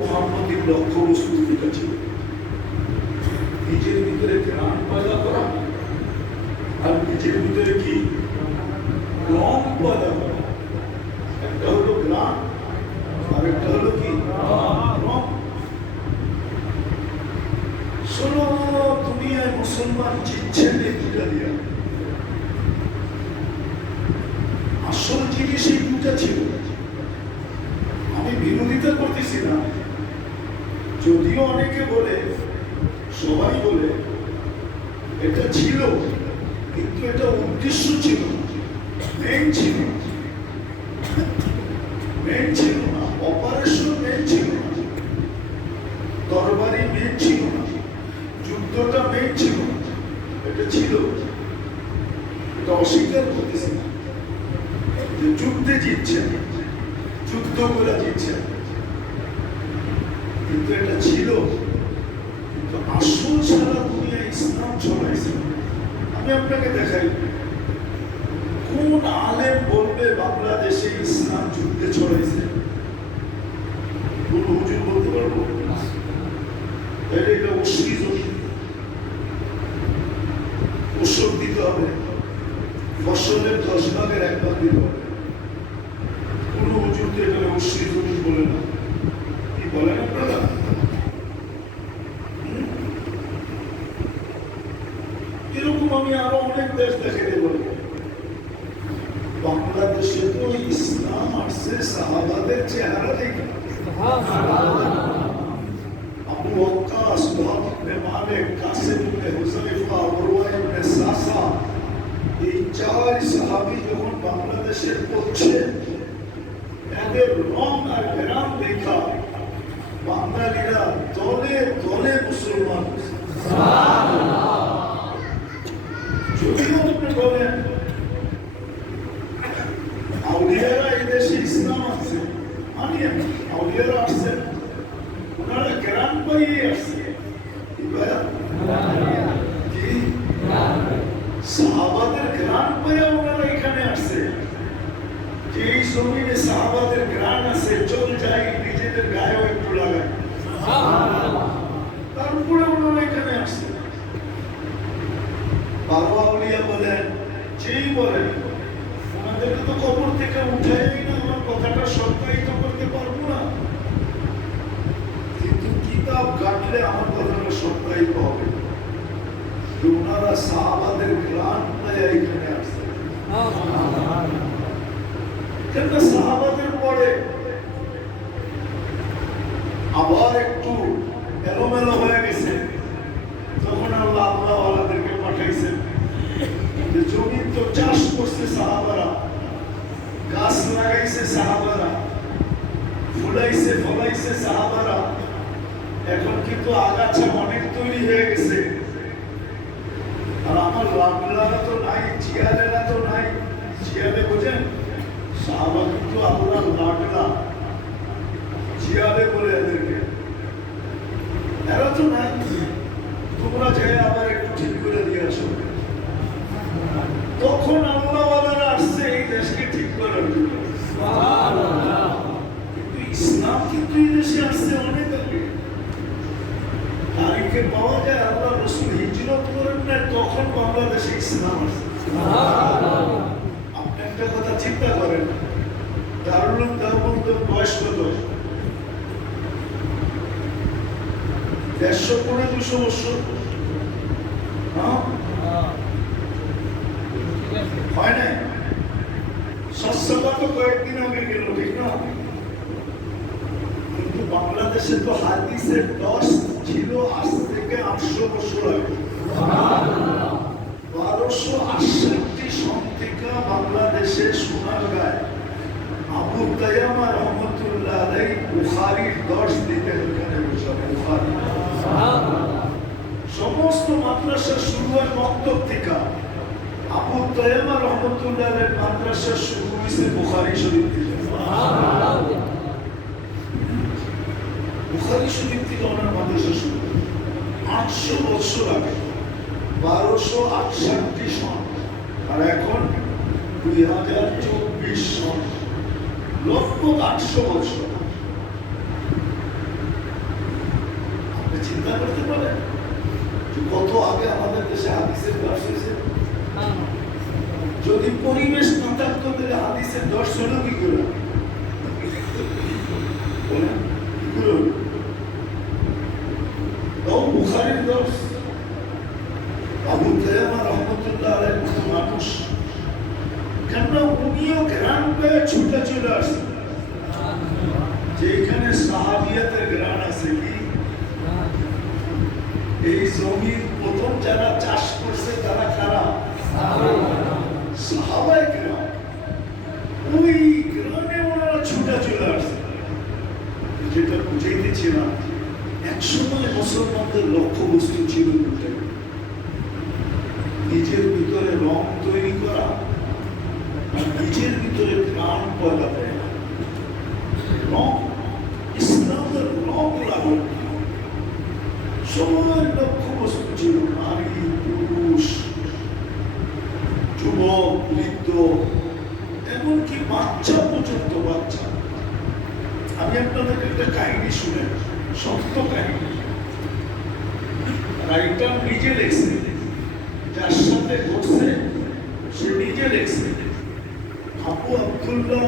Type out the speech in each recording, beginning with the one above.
মোহাম্মদের লক্ষ্যবস্তু যেটা ছিল নিজের ভিতরে গ্রাম পয়দা করা আর নিজের ভিতরে কি? রং পয়দা করা। একটা হলো গ্রাম আর একটা হলো কি? রং। শোনো, দুনিয়ায় মুসলমান জিতছেন এই দুটা দিয়া। আসল জিনিস এই দুটা ছিল। আমি বিরোধিতা করতেছি না। যদিও অনেকে বলে, সবাই বলে, এটা ছিল, কিন্তু এটা উদ্দেশ্য ছিল মেন ছিল। মেন ছিল না অপারেশন মেন ছিল না, তরবারি মেন ছিল না, যুদ্ধটা মেন ছিল না, এটা ছিল। এটা অস্বীকার করতেছি না। যুদ্ধে জিতছেন যুদ্ধ করে জিতছেন কিন্তু এটা ছিল, কিন্তু আসল সারা দুনিয়া ইসলাম ছড়াইছে। আমি আপনাকে দেখাই, কোন আলেম বলবে বাংলাদেশে ইসলাম যুদ্ধে ছড়াইছে? কোন হুজুর বলতে পারব? এটা জমি ওষুধ দিতে হবে। ফসলের দশ ভাগের এক ভাগ দিতে হবে কোনো হুজুর তো এখানে অশ্লীল জমি বলে না কি বলেন আপনারা হুম? এরকম আমি আরও অনেক দেশ দেখে দেব বাংলাদেশে তো ইসলাম আসছে সাহাবাদের চেহারা দেখে আবু وهب ওয়াহাব مالك قاسم কাসিম ইবনে হুযাইফা উরওয়া ساسا এই চার সাহাবি যখন বাংলাদেশে পড়ছে এদের রং আর গ্রাম দেখা বাঙালিরা দলে দলে মুসলমান হয়েছে। যদিও আপনি বলেন আউলিয়ারা এই দেশে ইসলাম আছে মানি আমি আউলিয়ারা আসছেন ওনারা গ্রাম পাইয়ে আসছে কি ভাইয়া? কি সাহাবাদের গ্রাম পাইয়া ওনারা এখানে আসছে যে এই জমিনে সাহাবাদের গ্রাম আছে, চল যাই নিজেদের গায়েও একটু লাগায়। তার উপরে ওনারা এখানে আসছে। বাবা আউলিয়া বলেন, যেই বলেন ওনাদেরকে তো কবর থেকে উঠাই না, আমার কথাটা সত্যায়িত করতে পারব না। কিন্তু কিতাব কাটলে আমার কথাটা সত্যায়িত হবে। ওনারা সাহাবাদের পাইয়া এখানে আসছে। কেন সাহাবাদের পরে আবার একটু এলোমেলো হয়ে গেছে। তখন আল্লাহ আল্লাহ আল্লাহদেরকে পাঠাইছেন জমি তো চাষ করছে সাহাবারা, গাছ লাগাইছে সাহাবারা, ফুলাইছে ফলাইছে সাহাবারা, এখন কিন্তু আগাছা অনেক তৈরি হয়ে গেছে। আর আমার লাভলারা তো নাই চিয়ালেরা তো নাই চিয়ালে বোঝেন? সাহাবা কিন্তু আল্লাহ লাডলা জিয়ালে বলে এদেরকে। এরা তো নাই। তোমরা যাই আবার একটু ঠিক করে দিয়ে আসো। তখন আল্লাহওয়ালারা আসছে এই দেশকে ঠিক করার কিন্তু ইসলাম কিন্তু এই দেশে আসছে অনেক আগে। তারিখে পাওয়া যায় আল্লাহ রসুল হিজরত করেন না তখন বাংলাদেশে ইসলাম আসছে। একটা কথা চিন্তা করেন। দারুল বয়স কত? দেড়শো পনেরো দুশো বছর। হ্যাঁ? হয় স্বচ্ছতা তো কয়েকদিন আগে গেল, ঠিক না? কিন্তু বাংলাদেশে তো হাদিসের দশ ছিল, আজ থেকে আটশো বছর আগে। বারোশো আটষট্টি থেকে বাংলাদেশে সোনার গায়। আবু তায়ামা রহমতুল্লাহ আলাই দিতে বুখারি সমস্ত মাদ্রাসা শুরু হয় মক্তব থেকে। আবু তায়ামা রহমতুল্লাহ মাদ্রাসা শুরু হয়েছে বুখারি শরীফ থেকে। বুখারি শরীফ থেকে ওনার মাদ্রাসা শুরু আটশো বছর আগে, বারোশো আটষট্টি এখন দুই হাজার চব্বিশ সন লক্ষ আটশো বছর চিন্তা করতে পারেন যে কত আগে আমাদের দেশে হাদিসের দর্শ হয়েছে যদি পরিবেশ না থাকতো তাহলে হাদিসের দর্শ হলো কি করে বুখারির দর্শ আবু তেয়ামা রহমতুল্লাহ আলের মতো মানুষ কেন উনিও গ্রাম পেয়ে ছুটে চলে আসছে যেখানে সাহাবিয়াতের গ্রাম আছে কি? এই জমির প্রথম যারা চাষ করছে তারা কারা? ছিল নিজের ভিতরে রং তৈরি করা আর নিজের ভিতরে প্রাণ পয়দা করা রং, ইসলামের রং লাগানো সবার লক্ষ্য বস্তু ছিল নারী, পুরুষ, যুবক, বৃদ্ধ, এমনকি বাচ্চা পর্যন্ত বাচ্চা। আমি আপনাদেরকে একটা কাহিনী শুনে সত্য কাহিনী। রাইটার নিজে লেখছে, যার সাথে ঘটছে সে নিজে লেখছে। আবু আবদুল্লাহ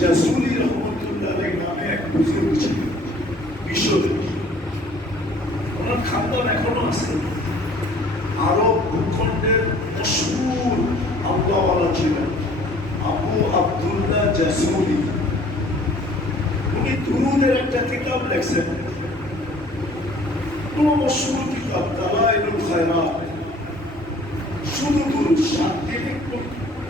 জাসুলি রহমতুল্লাহ নামে এক বুজুর্গ ছিল বিশ্বদেব খানদান এখনও আছে। আরব ভূখণ্ডের মশহুর আল্লাহওয়ালা ছিলেন আবু আবদুল্লাহ জাসুলি। উনি দুরুদের একটা কিতাব লেখছেন। কোন মশহুর কিতাব, দালাইলুল খায়রাত। শুধু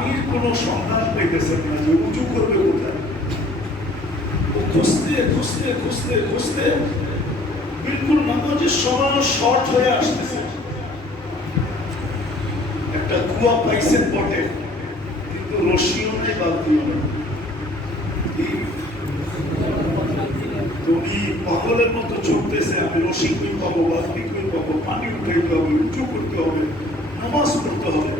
পানির কোনো সন্ধান পেতেছেন না, যে উঁচু করবে কোথায়? ও খুঁজতে খুঁজতে খুঁজতে খুঁজতে বিলকুল সময় শর্ট হয়ে আসতেছে। একটা কুয়া পাইছেন বটে, কিন্তু রশিও নেই উনি পাগলের মতো ছুটতেছে আমি রশি কই পাবো কই পাবো, পানি উঠাইতে হবে উঁচু করতে হবে, নামাজ পড়তে হবে।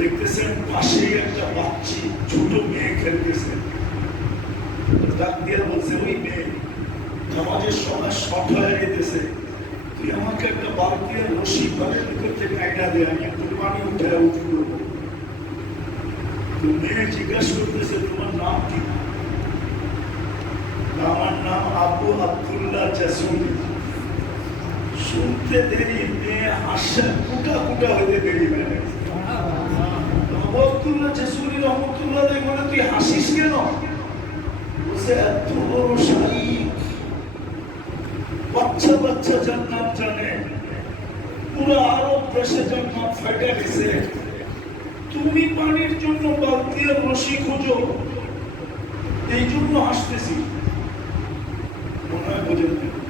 দেখতেছেন, পাশেই একটা বাচ্চি, ছোট মেয়ে খেলতেছে। ডাক বলছে, ওই মেয়ে সময় হয়ে যেতেছে। তুই আমাকে একটা আইনা দে, আমি উঠে তো মেয়ে জিজ্ঞাসা করতেছে, তোমার নাম কি? আমার নাম আবু আব্দুল্লাহ জাসুলি। শুনতে দেরি, মেয়ে হাসা, কুটা কুটা হইতে দেরি হয়ে রহমতুল্লাহ জানে। পুরো আরব দেশে জান্নাত ফাইটা গেছে তুমি পানির জন্য বালতি আর রশি এই জন্য আসতেছি মনে হয়।